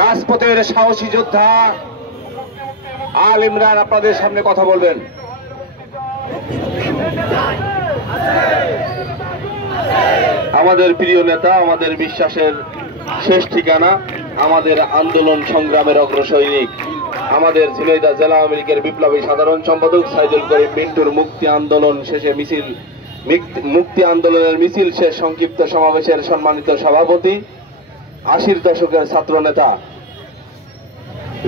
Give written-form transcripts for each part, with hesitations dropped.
রাজপথের সাহসী যোদ্ধা আল ইমরান আপনাদের সামনে কথা বলবেন। আমাদের প্রিয় নেতা, আমাদের বিশ্বাসের শেষ ঠিকানা, আমাদের আন্দোলন সংগ্রামের অগ্রসৈনিক, আমাদের ঝিনাইদহ জেলা আওয়ামী লীগের বিপ্লবী সাধারণ সম্পাদক সাইদুল করিম মিন্টুর মুক্তি আন্দোলনের মিছিল শেষ সংক্ষিপ্ত সমাবেশের সম্মানিত সভাপতি, 80 দশকের ছাত্র নেতা,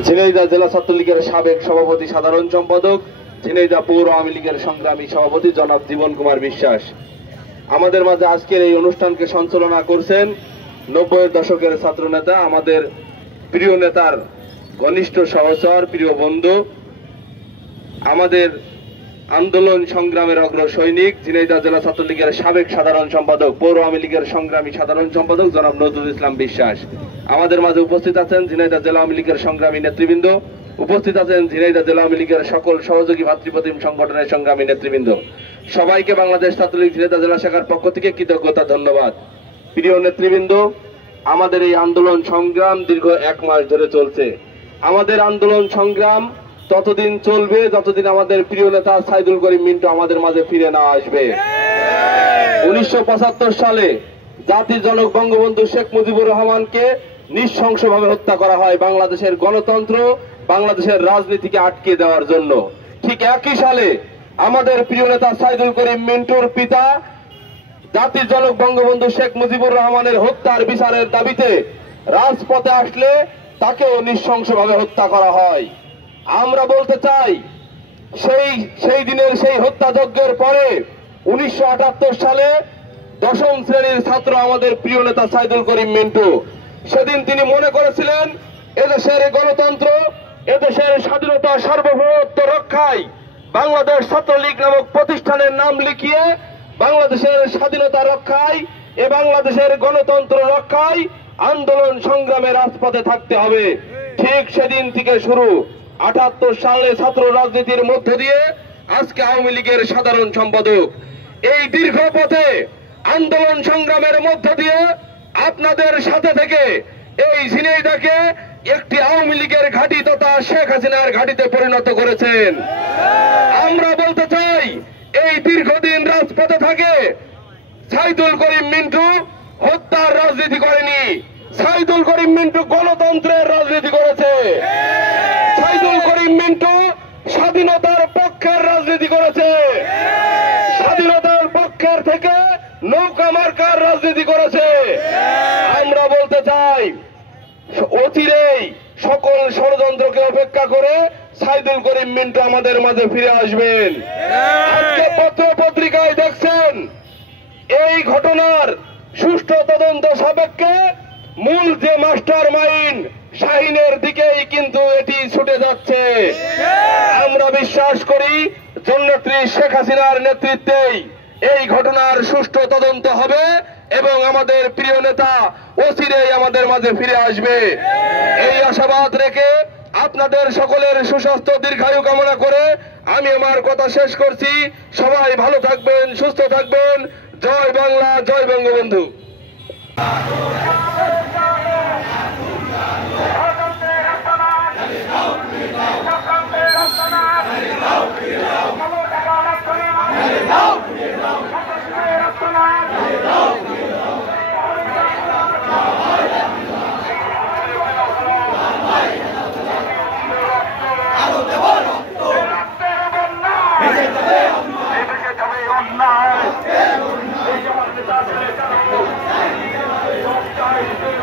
ঝিনাইদহ জেলা ছাত্রলীগের সাবেক সভাপতি সাধারণ সম্পাদক, ঝিনাইদহ পৌর আওয়ামী লীগের সংগ্রামী সভাপতি জনাব জীবন কুমার বিশ্বাস। আমাদের মাঝে আজকের এই অনুষ্ঠানকে সঞ্চালনা করছেন 90-এর দশকের ছাত্র নেতা, আমাদের প্রিয় নেতার ঘনিষ্ঠ সহচর, প্রিয় বন্ধু, আমাদের আন্দোলন সংগ্রামের অগ্রসৈনিক, ঝিনাইদহ জেলা ছাত্রলীগের সাবেক সাধারণ সম্পাদক, পৌর আওয়ামী লীগের সংগ্রামী সাধারণ সম্পাদক জনাব নজরুল ইসলাম বিশ্বাস। আমাদের মাঝে উপস্থিত আছেন ঝিনাইদহ জেলা আওয়ামী লীগের সংগ্রামী নেতৃবৃন্দ, উপস্থিত আছেন ঝিনাইদহ জেলা আওয়ামী লীগের সকল সহযোগী ভাতৃপ্রতিম সংগঠনের সংগ্রামী নেতৃবৃন্দ। সবাইকে বাংলাদেশ ছাত্রলীগ ঝিনাইদহ জেলা শাখার পক্ষ থেকে কৃতজ্ঞতা, ধন্যবাদ। প্রিয় নেতৃবৃন্দ, আমাদের এই আন্দোলন সংগ্রাম দীর্ঘ 1 মাস ধরে চলছে। আমাদের আন্দোলন সংগ্রাম ততদিন চলবে যতদিন আমাদের প্রিয় নেতা সাইদুল করিম মিন্টু আমাদের মাঝে ফিরে না আসবে। 1975 সালে জাতির জনক বঙ্গবন্ধু শেখ মুজিবুর রহমানকে নৃশংসভাবে হত্যা করা হয় বাংলাদেশের গণতন্ত্র, বাংলাদেশের রাজনীতিকে আটকে দেওয়ার জন্য। ঠিক একই সালে আমাদের প্রিয় নেতা সাইদুল করিম মিন্টুর পিতা জাতির জনক বঙ্গবন্ধু শেখ মুজিবুর রহমানের হত্যার বিচারের দাবিতে রাজপথে আসলে তাকেও নৃশংসভাবে হত্যা করা হয়। আমরা বলতে চাই, সেই দিনের সেই হত্যাযজ্ঞের পরে 1978 সালে 10ম শ্রেণীর ছাত্র আমাদের প্রিয় নেতা সাইদুল করিম মিন্টু, সেদিন তিনি মনে করেছিলেন এদেশের গণতন্ত্র, এদেশের স্বাধীনতা সার্বভৌমত্ব রক্ষায় বাংলাদেশ ছাত্রলীগ নামক প্রতিষ্ঠানের নাম লিখিয়ে বাংলাদেশের স্বাধীনতা রক্ষায় এ বাংলাদেশের গণতন্ত্র রক্ষায় আন্দোলন সংগ্রামে রাজপথে থাকতে হবে। ঠিক সেদিন থেকে শুরু। 78 সালে ছাত্র রাজনীতির মধ্য দিয়ে আজকে আওয়ামী লীগের সাধারণ সম্পাদক। এই দীর্ঘ পথে আন্দোলন সংগ্রামের মধ্য দিয়ে আপনাদের সাথে থেকে এই ঝিনাইদহকে একটি আওয়ামী লীগের ঘাঁটি তথা শেখ হাসিনার ঘাঁটিতে পরিণত করেছেন। আমরা বলতে চাই, এই দীর্ঘদিন রাজপথে থাকে সাইদুল করিম মিন্টু হত্যার রাজনীতি করেনি। সাইদুল করিম মিন্টু গণতন্ত্রের রাজনীতি করেছে। সাইদুল করিম মিন্টু স্বাধীনতার পক্ষের রাজনীতি করেছে। স্বাধীনতার পক্ষের থেকে নৌকা মার্কার রাজনীতি করেছে। আমরা বলতে চাই, অচিরেই সকল ষড়যন্ত্রকে উপেক্ষা করে সাইদুল করিম মিন্টু আমাদের মাঝে ফিরে আসবেন। আজকে পত্র পত্রিকায় দেখছেন এই ঘটনার সুষ্ঠু তদন্ত সাপেক্ষে মূল যে মাস্টার মাইন্ড শাহিনের দিকেই কিন্তু এটি ছুটে যাচ্ছে। আমরা বিশ্বাস করি জননেত্রী শেখ হাসিনার নেতৃত্বেই এই ঘটনার সুষ্ঠু তদন্ত হবে এবং আমাদের প্রিয় নেতা অচিরেই আমাদের মাঝে ফিরে আসবে। এই আশাবাদ রেখে আপনাদের সকলের সুস্বাস্থ্য দীর্ঘায়ু কামনা করে আমি আমার কথা শেষ করছি। সবাই ভালো থাকবেন, সুস্থ থাকবেন। জয় বাংলা, জয় বঙ্গবন্ধু। Hey!